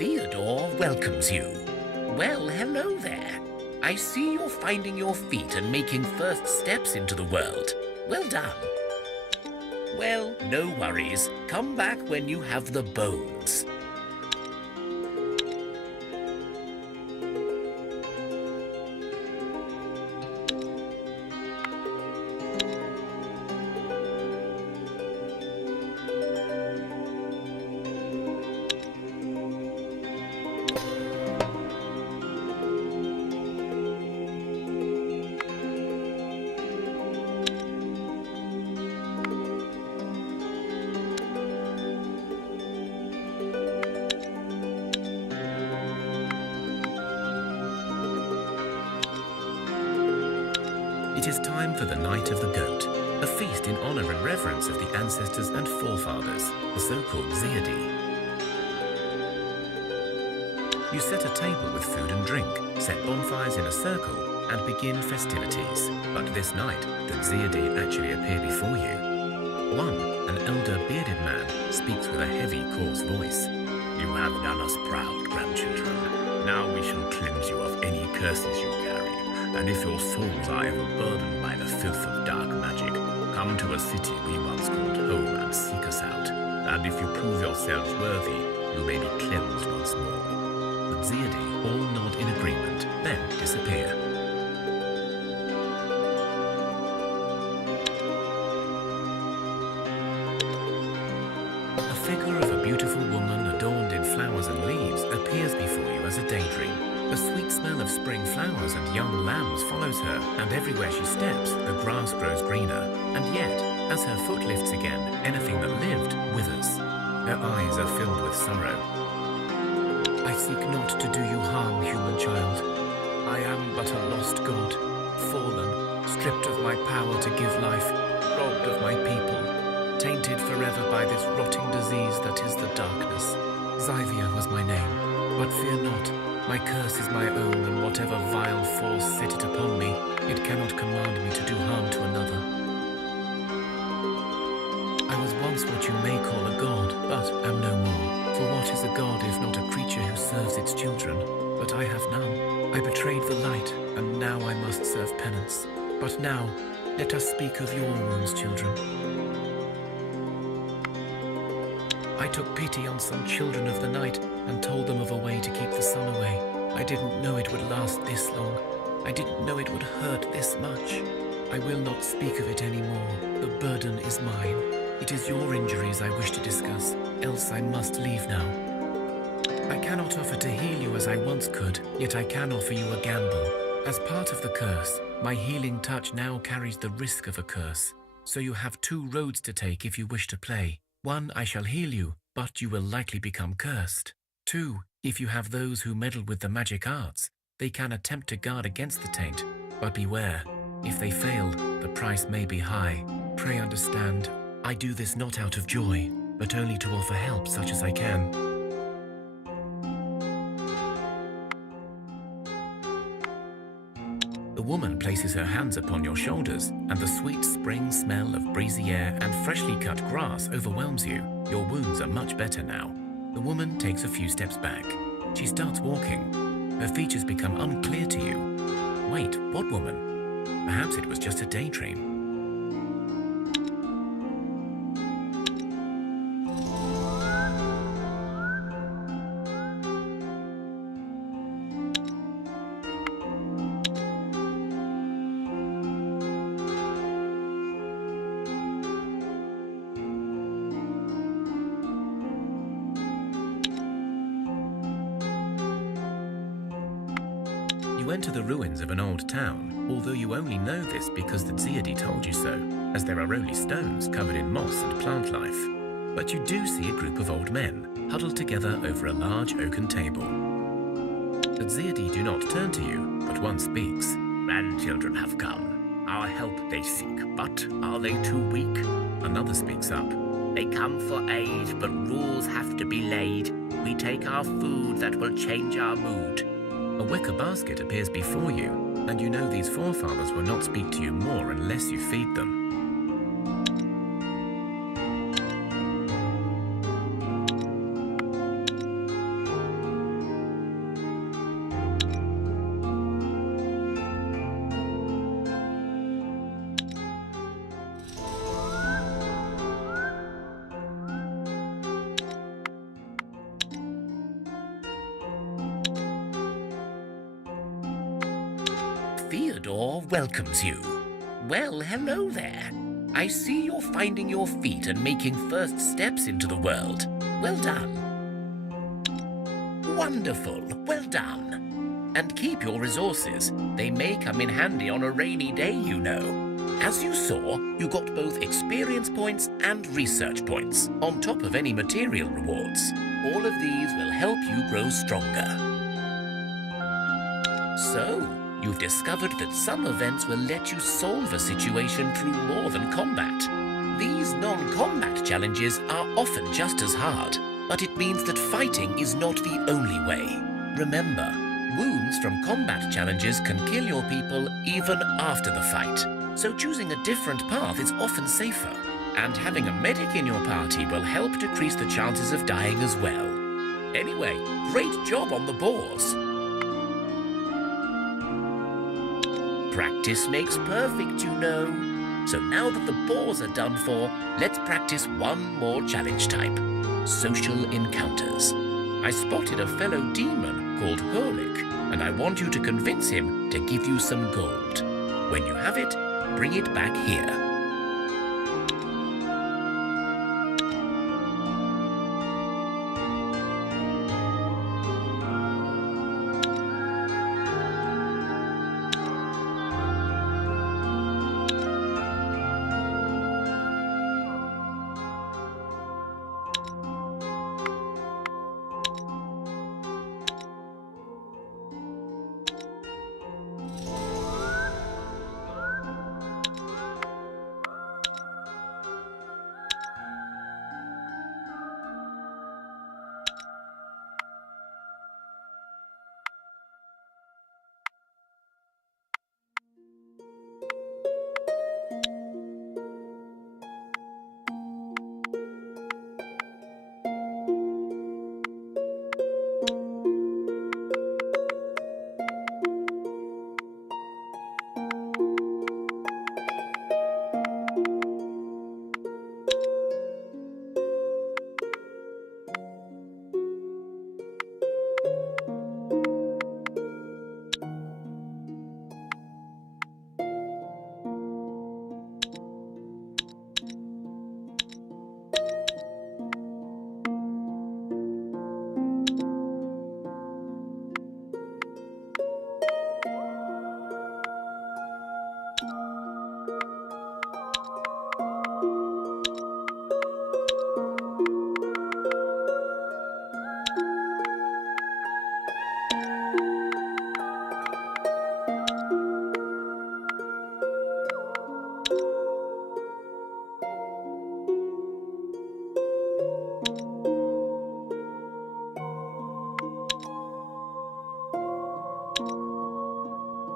Theodore welcomes you. Well, hello there. I see you're finding your feet and making first steps into the world. Well done. Well, no worries. Come back when you have the bones. It is time for the Night of the Goat, a feast in honor and reverence of the ancestors and forefathers, the so-called Theodore. You set a table with food and drink, set bonfires in a circle, and begin festivities. But this night, the Theodore actually appear before you. One, an elder bearded man, speaks with a heavy, coarse voice. You have done us proud, grandchildren. Now we shall cleanse you of any curses you carry. And if your souls are ever burdened by the filth of dark magic, come to a city we once called home and seek us out. And if you prove yourselves worthy, you may be cleansed once more. The Theodore all nod in agreement, then disappear. A figure of a beautiful woman adorned in flowers and leaves appears before you as a daydream. A sweet smell of spring flowers and young lambs follows her, and everywhere she steps, the grass grows greener. And yet, as her foot lifts again, anything that lived withers. Her eyes are filled with sorrow. I seek not to do you harm, human child. I am but a lost god, fallen, stripped of my power to give life, robbed of my people, tainted forever by this rotting disease that is the darkness. Xyvia was my name, but fear not. My curse is my own, and whatever vile force set it upon me, it cannot command me to do harm to another. I was once what you may call a god, but am no more. For what is a god if not a creature who serves its children? But I have none. I betrayed the light, and now I must serve penance. But now, let us speak of your wounds, children. I took pity on some children of the night and told them of a way to keep the sun away. I didn't know it would last this long. I didn't know it would hurt this much. I will not speak of it anymore. The burden is mine. It is your injuries I wish to discuss, else I must leave now. I cannot offer to heal you as I once could, yet I can offer you a gamble. As part of the curse, my healing touch now carries the risk of a curse. So you have two roads to take if you wish to play. One, I shall heal you, but you will likely become cursed. Two, if you have those who meddle with the magic arts, they can attempt to guard against the taint, but beware. If they fail, the price may be high. Pray understand, I do this not out of joy, but only to offer help such as I can. The woman places her hands upon your shoulders, and the sweet spring smell of breezy air and freshly cut grass overwhelms you. Your wounds are much better now. The woman takes a few steps back. She starts walking. Her features become unclear to you. Wait, what woman? Perhaps it was just a daydream. You enter the ruins of an old town, although you only know this because the Theodore told you so, as there are only stones covered in moss and plant life. But you do see a group of old men, huddled together over a large oaken table. The Theodore do not turn to you, but one speaks. Grandchildren have come. Our help they seek, but are they too weak? Another speaks up. They come for aid, but rules have to be laid. We take our food that will change our mood. A wicker basket appears before you, and you know these forefathers will not speak to you more unless you feed them. Theodore welcomes you. Well, hello there. I see you're finding your feet and making first steps into the world. Well done. Wonderful. Well done. And keep your resources. They may come in handy on a rainy day, you know. As you saw, you got both experience points and research points, on top of any material rewards. All of these will help you grow stronger. So, you've discovered that some events will let you solve a situation through more than combat. These non-combat challenges are often just as hard, but it means that fighting is not the only way. Remember, wounds from combat challenges can kill your people even after the fight. So choosing a different path is often safer. And having a medic in your party will help decrease the chances of dying as well. Anyway, great job on the boars. Practice makes perfect, you know. So now that the boars are done for, let's practice one more challenge type. Social encounters. I spotted a fellow demon called Hurlik, and I want you to convince him to give you some gold. When you have it, bring it back here.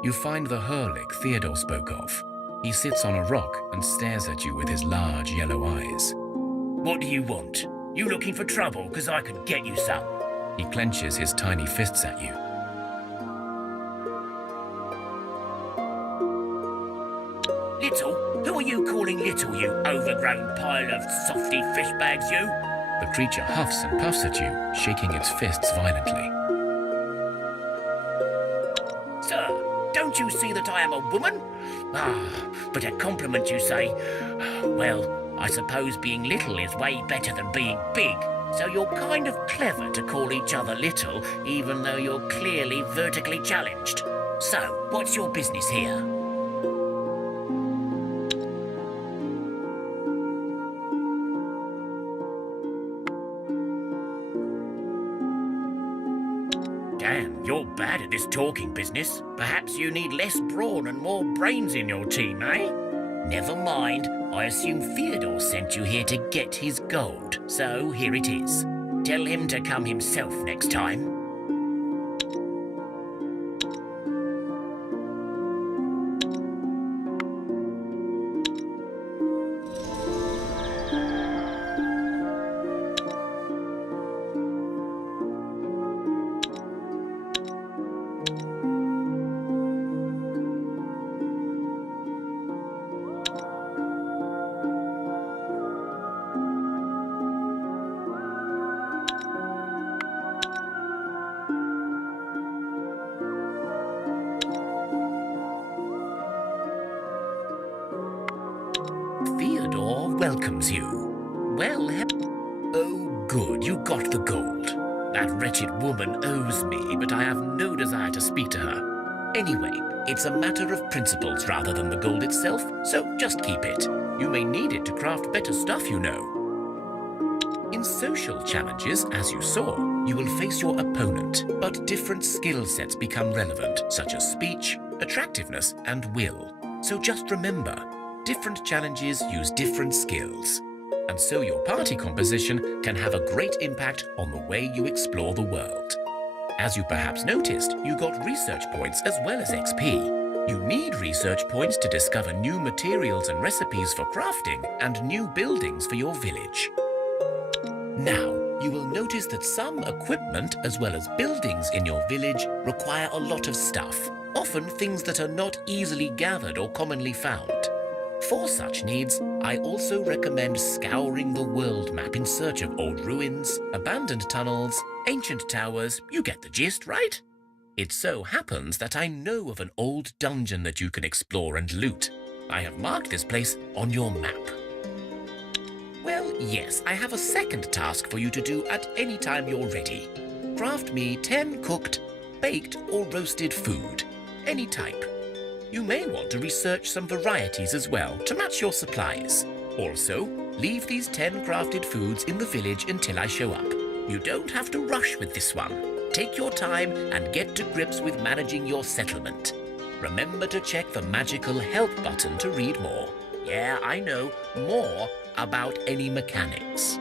You find the Hurlik Theodore spoke of. He sits on a rock and stares at you with his large yellow eyes. What do you want? You looking for trouble? 'Cause I could get you some. He clenches his tiny fists at you. Little? Who are you calling little, you overgrown pile of softy fish bags, you? The creature huffs and puffs at you, shaking its fists violently. Sir, don't you see that I am a woman? But a compliment, you say? Well, I suppose being little is way better than being big. So you're kind of clever to call each other little, even though you're clearly vertically challenged. So, what's your business here? Damn, you're bad at this talking business. Perhaps you need less brawn and more brains in your team, eh? Never mind. I assume Theodore sent you here to get his gold. So here it is. Tell him to come himself next time. welcomes you. Well, oh, good, you got the gold. That wretched woman owes me, but I have no desire to speak to her. Anyway, it's a matter of principles rather than the gold itself, so just keep it. You may need it to craft better stuff, you know. In social challenges, as you saw, you will face your opponent, but different skill sets become relevant, such as speech, attractiveness, and will. So just remember, different challenges use different skills. And so your party composition can have a great impact on the way you explore the world. As you perhaps noticed, you got research points as well as XP. You need research points to discover new materials and recipes for crafting and new buildings for your village. Now, you will notice that some equipment as well as buildings in your village require a lot of stuff, often things that are not easily gathered or commonly found. For such needs, I also recommend scouring the world map in search of old ruins, abandoned tunnels, ancient towers. You get the gist, right? It so happens that I know of an old dungeon that you can explore and loot. I have marked this place on your map. Well, yes, I have a second task for you to do at any time you're ready. Craft me 10 cooked, baked, or roasted food, any type. You may want to research some varieties as well to match your supplies. Also, leave these 10 crafted foods in the village until I show up. You don't have to rush with this one. Take your time and get to grips with managing your settlement. Remember to check the magical help button to read more. Yeah, I know, more about any mechanics.